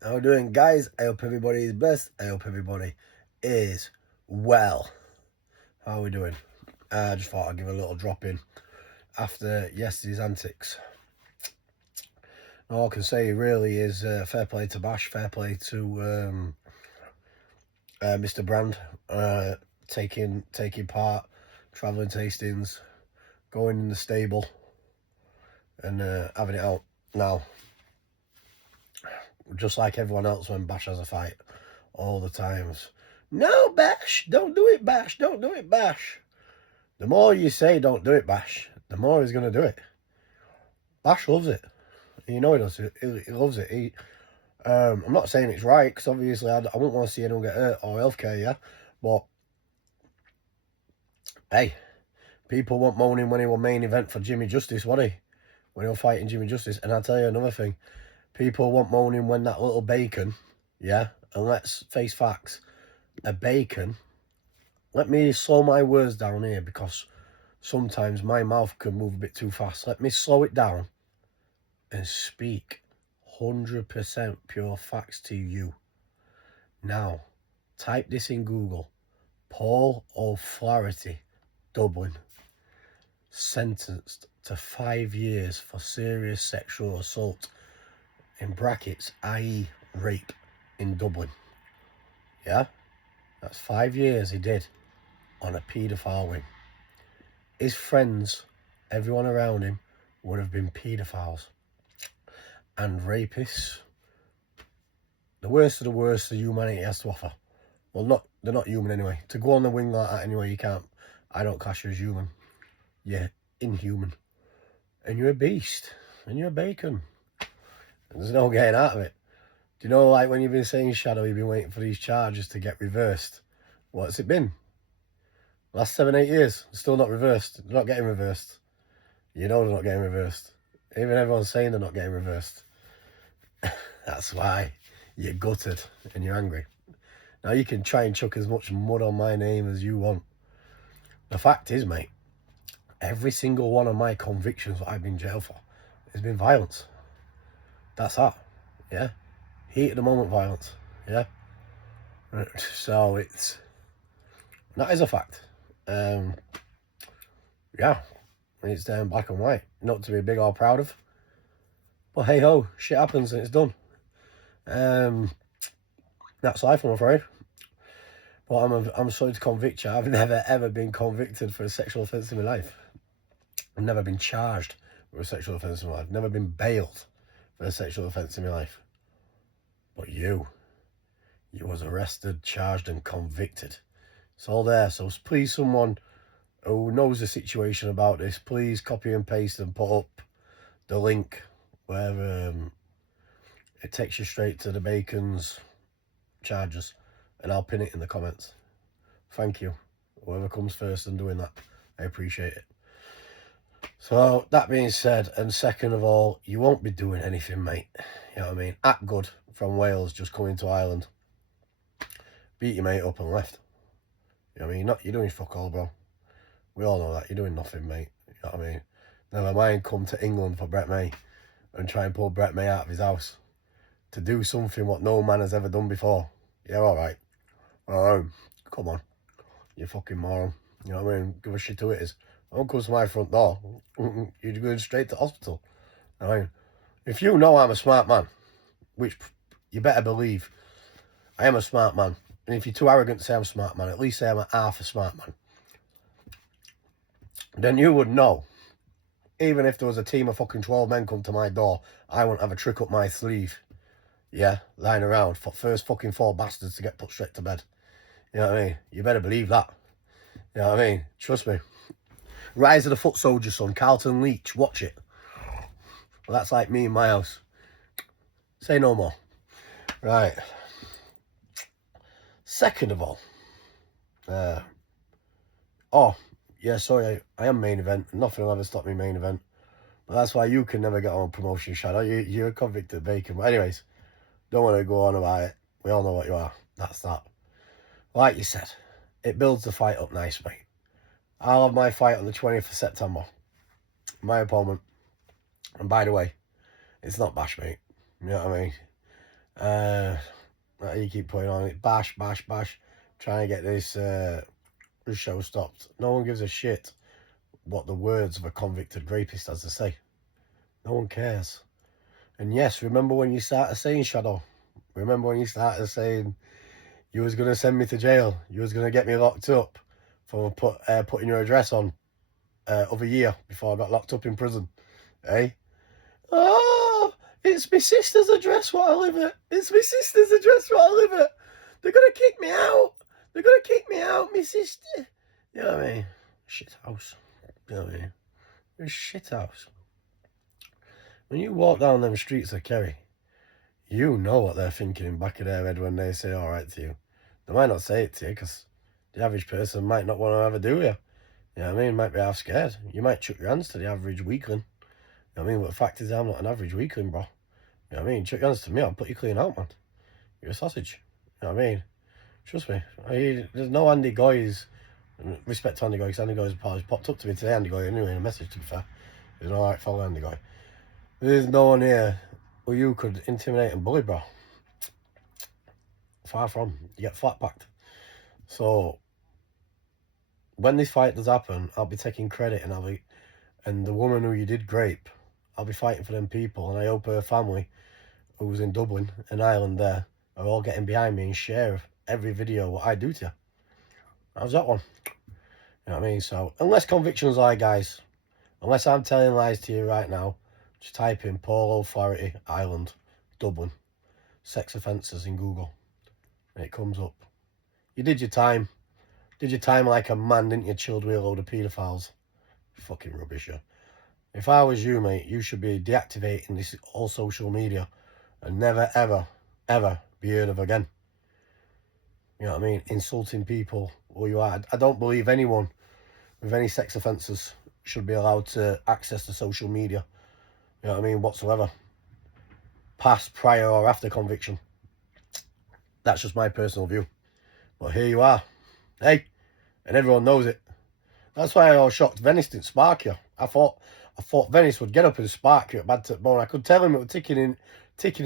How we doing, guys? I hope everybody is blessed. I hope everybody is well. How are we doing? I just thought I'd give a little drop in after yesterday's antics. All I can say really is fair play to Bash, fair play to Mr. Brand, taking part, travelling to Hastings, going in the stable, and having it out now. Just like everyone else when Bash has a fight, all the times. No, Bash, don't do it, Bash, don't do it, Bash. The more you say don't do it, Bash, the more he's going to do it. Bash loves it. You know he does. He loves it. I'm not saying it's right, because obviously I wouldn't want to see anyone get hurt or healthcare, yeah? But, hey, people weren't moaning when he was main event for Jimmy Justice, were he? When he was fighting Jimmy Justice. And I'll tell you another thing. People weren't moaning when that little bacon, yeah? And let's face facts. A bacon, let me slow my words down here, because sometimes my mouth can move a bit too fast. Let me slow it down and speak 100% pure facts to you. Now, type this in Google. Paul O'Flaherty, Dublin, sentenced to 5 years for serious sexual assault, in brackets, i.e. rape, in Dublin. Yeah? That's 5 years he did on a paedophile wing. His friends, everyone around him, would have been paedophiles and rapists. The worst of the worst that humanity has to offer. Well, they're not human anyway. To go on the wing like that anyway, you can't. I don't class you as human. You're inhuman. And you're a beast. And you're a bacon. And there's no getting out of it. Do you know, like when you've been saying, Shadow, you've been waiting for these charges to get reversed? What's it been? Last 7-8 years, still not reversed. They're not getting reversed. You know they're not getting reversed. Even everyone's saying they're not getting reversed. That's why you're gutted and you're angry. Now you can try and chuck as much mud on my name as you want. The fact is, mate, every single one of my convictions that I've been jailed for has been violence. That's that, yeah? Heat of the moment violence, yeah? So that is a fact. Yeah, it's down black and white. Not to be big or proud of. But hey ho, shit happens and it's done. That's life, I'm afraid. But I'm sorry to convict you. I've never ever been convicted for a sexual offence in my life. I've never been charged with a sexual offence in my life. I've never been bailed for a sexual offence in my life. But you was arrested, charged and convicted. It's all there. So please, someone who knows the situation about this, please copy and paste and put up the link where it takes you straight to the Bacon's charges, and I'll pin it in the comments. Thank you, whoever comes first and doing that. I appreciate it. So that being said, and second of all, you won't be doing anything, mate. You know what I mean? Act good from Wales, just coming to Ireland, beat your mate up and left. You know what I mean? You're doing fuck all, bro. We all know that. You're doing nothing, mate. You know what I mean? Never mind come to England for Brett May and try and pull Brett May out of his house to do something what no man has ever done before. Yeah, all right. Come on. You fucking moron. You know what I mean? Give a shit who it is. Don't come to my front door. You're going straight to hospital. I mean, if you know I'm a smart man, which you better believe I am a smart man, and if you're too arrogant to say I'm a smart man, at least say I'm a half a smart man, then you would know, even if there was a team of fucking 12 men come to my door, I wouldn't have a trick up my sleeve, yeah, lying around for first fucking 4 bastards to get put straight to bed. You know what I mean? You better believe that. You know what I mean? Trust me. Rise of the Foot Soldier, son. Carlton Leach. Watch it. Well, that's like me in my house. Say no more. Right. Second of all. Sorry. I am main event. Nothing will ever stop me main event. But that's why you can never get on promotion, Shadow. You're a convicted bacon. But anyways, don't want to go on about it. We all know what you are. That's that. Like you said, it builds the fight up nice, mate. I'll have my fight on the 20th of September. My opponent. And by the way, it's not Bash, mate. You know what I mean? You keep putting on it, bash, bash, bash, trying to get this show stopped. No one gives a shit what the words of a convicted rapist has to say. No one cares. And yes, remember when you started saying, Shadow? Remember when you started saying you was going to send me to jail? You was going to get me locked up for putting your address on of a year before I got locked up in prison, eh? Oh, it's my sister's address what I live at. It's my sister's address what I live at. They're going to kick me out. They're going to kick me out, my sister. You know what I mean? Shit house. You know what I mean? It's shit house. When you walk down them streets of Kerry, you know what they're thinking in the back of their head when they say all right to you. They might not say it to you because the average person might not want to ever do you. You know what I mean? Might be half scared. You might chuck your hands to the average weakling. You know what I mean? But the fact is, I'm not an average weakling, bro. You know what I mean? Chuck your hands to me, I'll put you clean out, man. You're a sausage. You know what I mean? Trust me. There's no Andy Goys. Respect to Andy Goy, because Andy Goy's popped up to me today, Andy Goy, anyway, in a message, to be fair. He's an alright fellow, Andy Goy. There's no one here who you could intimidate and bully, bro. Far from. You get flat packed. So, when this fight does happen, I'll be taking credit, and the woman who you did grape, I'll be fighting for them people, and I hope her family, who's in Dublin, an island there, are all getting behind me and share every video what I do to you. How's that one? You know what I mean? So, unless convictions lie, guys, unless I'm telling lies to you right now, just type in Port Authority Island, Dublin, sex offences in Google, and it comes up. You did your time. Did your time like a man, didn't you? Chilled with a load of paedophiles. Fucking rubbish, yeah. If I was you, mate, you should be deactivating this all social media and never, ever, ever be heard of again. You know what I mean? Insulting people who you are. I don't believe anyone with any sex offences should be allowed to access the social media. You know what I mean? Whatsoever. Past, prior, or after conviction. That's just my personal view. But here you are. Hey, and everyone knows it. That's why I was shocked Venice didn't spark you. I thought Venice would get up and spark you at bad tip bone. I could tell him it was ticking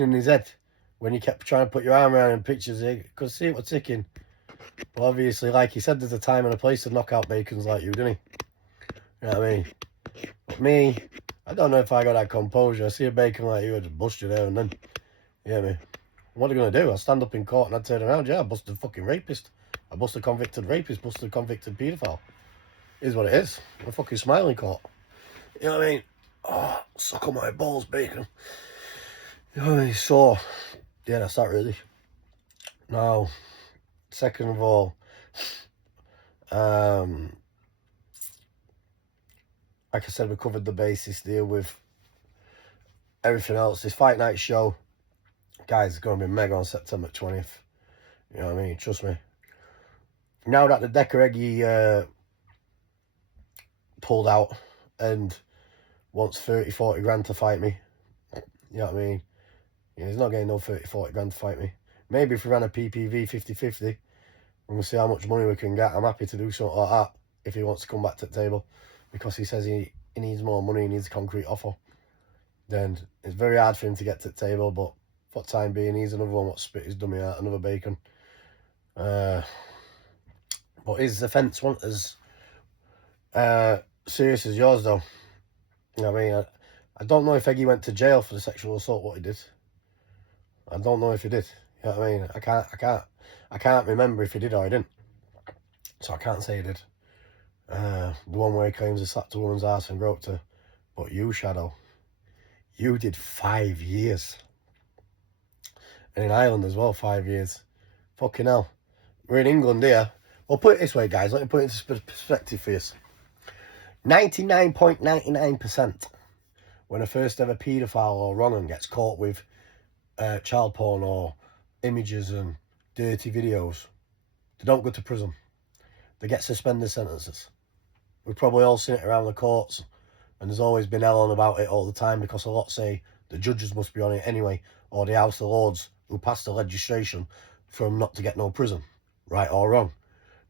in his head when you kept trying to put your arm around in pictures. He could see it was ticking. But obviously, like he said, there's a time and a place to knock out bacons like you, didn't he? You know what I mean? But me, I don't know if I got that composure. I see a bacon like you, I just bust you there and then. You know what I mean? What are you going to do? I'll stand up in court and I'd turn around. Yeah, I busted a fucking rapist. I busted a convicted rapist, busted a convicted paedophile. Is what it is. I'm a fucking smiling court. You know what I mean? Oh, suck on my balls, bacon. You know what I mean? So, yeah, that's that really. Now, second of all, like I said, we covered the basis deal with everything else. This fight night show, guys, is going to be mega on September 20th. You know what I mean? Trust me. Now that the Decareggi pulled out and wants 30-40 grand to fight me, you know what I mean? Yeah, he's not getting no 30-40 grand to fight me. Maybe if we ran a PPV 50-50 and we'll see how much money we can get, I'm happy to do something like that if he wants to come back to the table, because he says he needs more money, he needs a concrete offer. Then it's very hard for him to get to the table, but for the time being, he's another one what spit his dummy out, another bacon. But his offence wasn't as serious as yours, though. You know what I mean? I don't know if Eggy went to jail for the sexual assault, what he did. I don't know if he did. You know what I mean? I can't remember if he did or he didn't. So I can't say he did. The one where he claims he slapped a woman's ass and groped her. But you, Shadow, you did 5 years. And in Ireland as well, 5 years. Fucking hell. We're in England here. Well, put it this way, guys. Let me put it into perspective for you. 99.99% when a first ever paedophile or wrong-un gets caught with child porn or images and dirty videos, they don't go to prison. They get suspended sentences. We've probably all seen it around the courts, and there's always been hell on about it all the time, because a lot say the judges must be on it anyway, or the House of Lords who passed the legislation for them not to get no prison, right or wrong.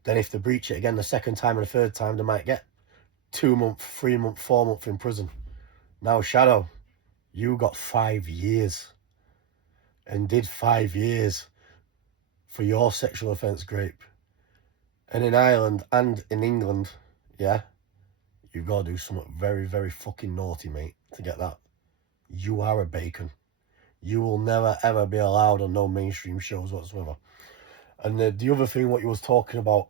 Then if they breach it again the second time and the third time, they might get 2 months, 3 months, 4 months in prison. Now, Shadow, you got 5 years. and did 5 years for your sexual offence grape. And in Ireland and in England, yeah, you've got to do something very, very fucking naughty, mate, to get that. You are a bacon. You will never, ever be allowed on no mainstream shows whatsoever. And the other thing, what you was talking about,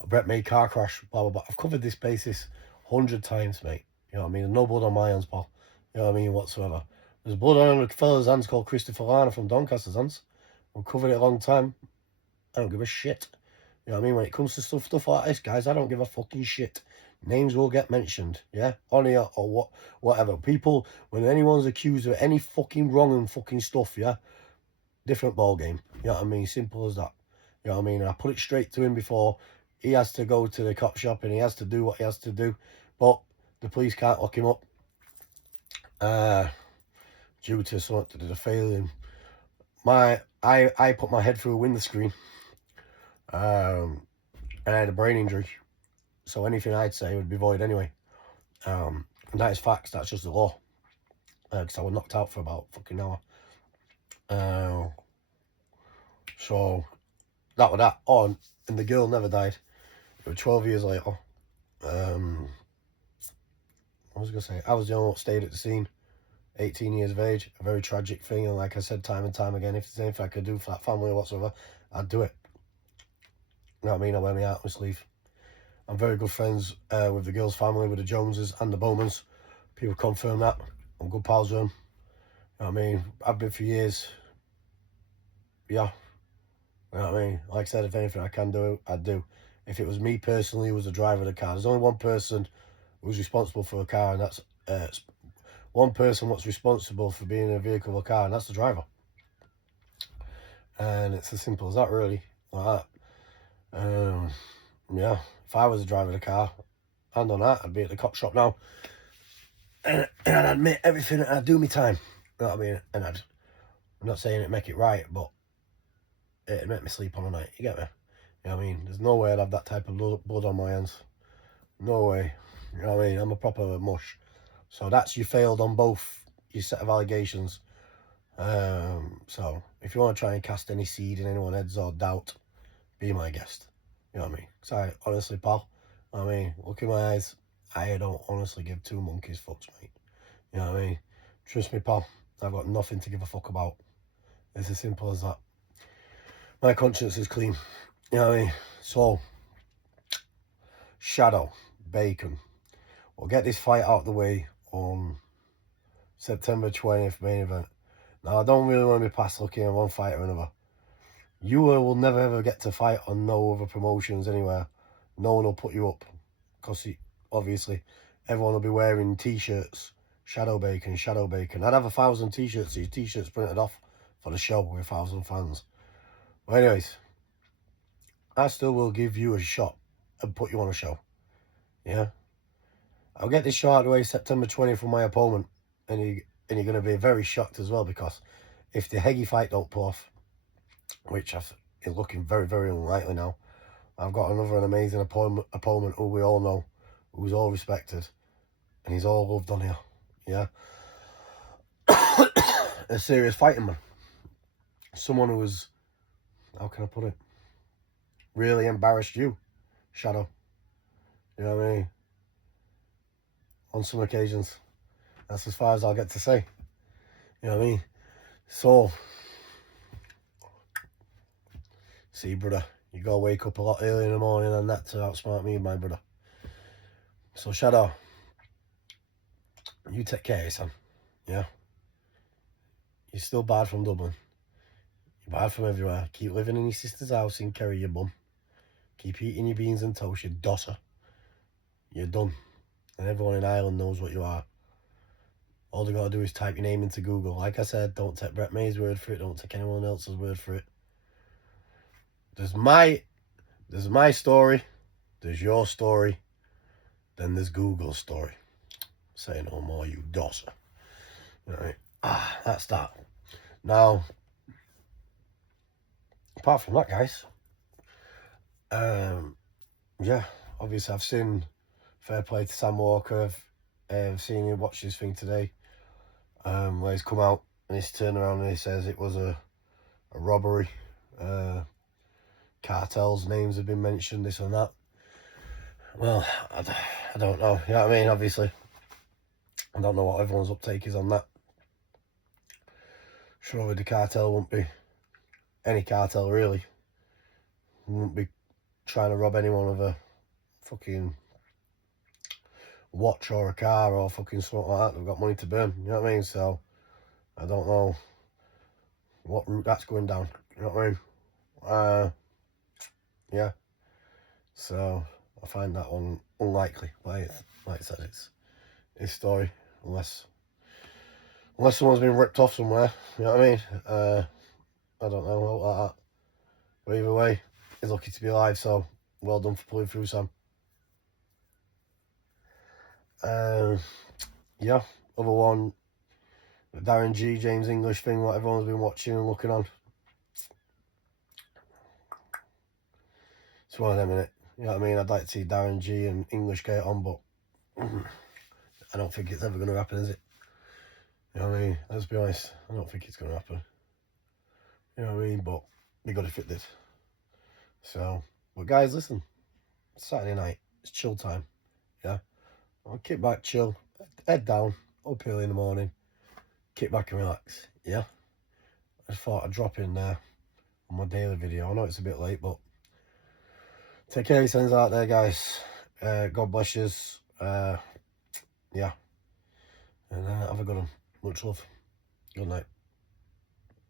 a Brett May car crash, blah, blah, blah. I've covered this basis 100 times, mate. You know what I mean? No blood on my hands, pal. You know what I mean? Whatsoever. There's blood on a fella's hands called Christopher Lana from Doncaster's hands. I've covered it a long time. I don't give a shit. You know what I mean? When it comes to stuff like this, guys, I don't give a fucking shit. Names will get mentioned, yeah? On here or whatever. People, when anyone's accused of any fucking wrong and fucking stuff, yeah? Different ball game. You know what I mean? Simple as that. You know what I mean? And I put it straight to him before. He has to go to the cop shop and he has to do what he has to do. But the police can't lock him up. Due to something to the failing. I put my head through a window screen. And I had a brain injury. So anything I'd say would be void anyway. And that is facts. That's just the law. Because I was knocked out for about fucking hour. So that was that. Oh, and the girl never died. It was 12 years later. I was going to say, I was the only one that stayed at the scene. 18 years of age. A very tragic thing. And like I said time and time again, if there's anything I could do for that family or whatsoever, I'd do it. You know what I mean? I wear my heart on my sleeve. I'm very good friends with the girl's family, with the Joneses and the Bowmans. People confirm that. I'm good pals with them. You know what I mean? I've been for years. Yeah. You know what I mean? Like I said, if anything I can do, I'd do. If it was me personally who was the driver of the car, there's only one person who's responsible for a car, and that's one person what's responsible for being in a vehicle or a car, and that's the driver. And it's as simple as that, really. Like that. Yeah, if I was the driver of the car, hand on that, I'd be at the cop shop now. And I'd admit everything and I'd do my time. You know what I mean? And I'm not saying it'd make it right, but it'd make me sleep on the night. You get me? You know what I mean? There's no way I'd have that type of blood on my hands. No way. You know what I mean? I'm a proper mush. So that's you failed on both your set of allegations. So if you want to try and cast any seed in anyone's heads or doubt, be my guest. You know what I mean? Because I honestly, pal, I mean, look in my eyes, I don't honestly give two monkeys fucks, mate. You know what I mean? Trust me, pal, I've got nothing to give a fuck about. It's as simple as that. My conscience is clean. You know what I mean? So, Shadow, Bacon. We'll get this fight out of the way on September 20th main event. Now, I don't really want to be past looking at one fight or another. You will never ever get to fight on no other promotions anywhere. No one will put you up. Because obviously, everyone will be wearing t-shirts. Shadow Bacon, Shadow Bacon. I'd have 1,000 t-shirts. These t-shirts printed off for the show with 1,000 fans. But anyways, I still will give you a shot and put you on a show. Yeah? I'll get this show out of the way September 20th from my opponent. And you're going to be very shocked as well, because if the Heggie fight don't pull off, which is looking very, very unlikely now, I've got another amazing opponent who we all know, who's all respected, and he's all loved on here. Yeah? A serious fighting man. Someone who was, how can I put it, really embarrassed you, Shadow. You know what I mean? On some occasions. That's as far as I'll get to say. You know what I mean? So, see, brother, you gotta wake up a lot early in the morning and that to outsmart me, my brother. So, Shadow, you take care of yourself, yeah? You're still bad from Dublin. You're bad from everywhere. Keep living in your sister's house in Kerry, you bum. Keep eating your beans and toast, you dosser. You're done. And everyone in Ireland knows what you are. All they got to do is type your name into Google. Like I said, don't take Brett May's word for it. Don't take anyone else's word for it. There's my story. There's your story. Then there's Google's story. Say no more, you dosser. All right. That's that. Now, apart from that, guys, yeah, obviously I've seen FairPlay to Sam Walker. I've seen him watch this thing today, where he's come out and he's turned around and he says it was a robbery. Cartels' names have been mentioned, this and that. Well, I don't know. You know what I mean? Obviously, I don't know what everyone's uptake is on that. Surely the cartel won't be, any cartel really, won't be trying to rob anyone of a fucking watch or a car or fucking something like that. They've got money to burn, you know what I mean? So I don't know what route that's going down, you know what I mean? Yeah, so I find that one unlikely. Like I said, it's his story, unless someone's been ripped off somewhere, you know what I mean? I don't know about that, but either way, he's lucky to be alive, so well done for pulling through, Sam. Yeah, other one, the Darren G, James English thing, what everyone's been watching and looking on. It's one of them, innit? You know what I mean? I'd like to see Darren G and English get on, but I don't think it's ever going to happen, is it? You know what I mean? Let's be honest, I don't think it's going to happen. You know what I mean? But be good if it did. So, but guys, listen, it's Saturday night, it's chill time, yeah? I'll kick back, chill, head down, up early in the morning, kick back and relax, yeah? I just thought I'd drop in there on my daily video. I know it's a bit late, but take care of yourselves out there, guys. God bless you. Yeah. And have a good one. Much love. Good night.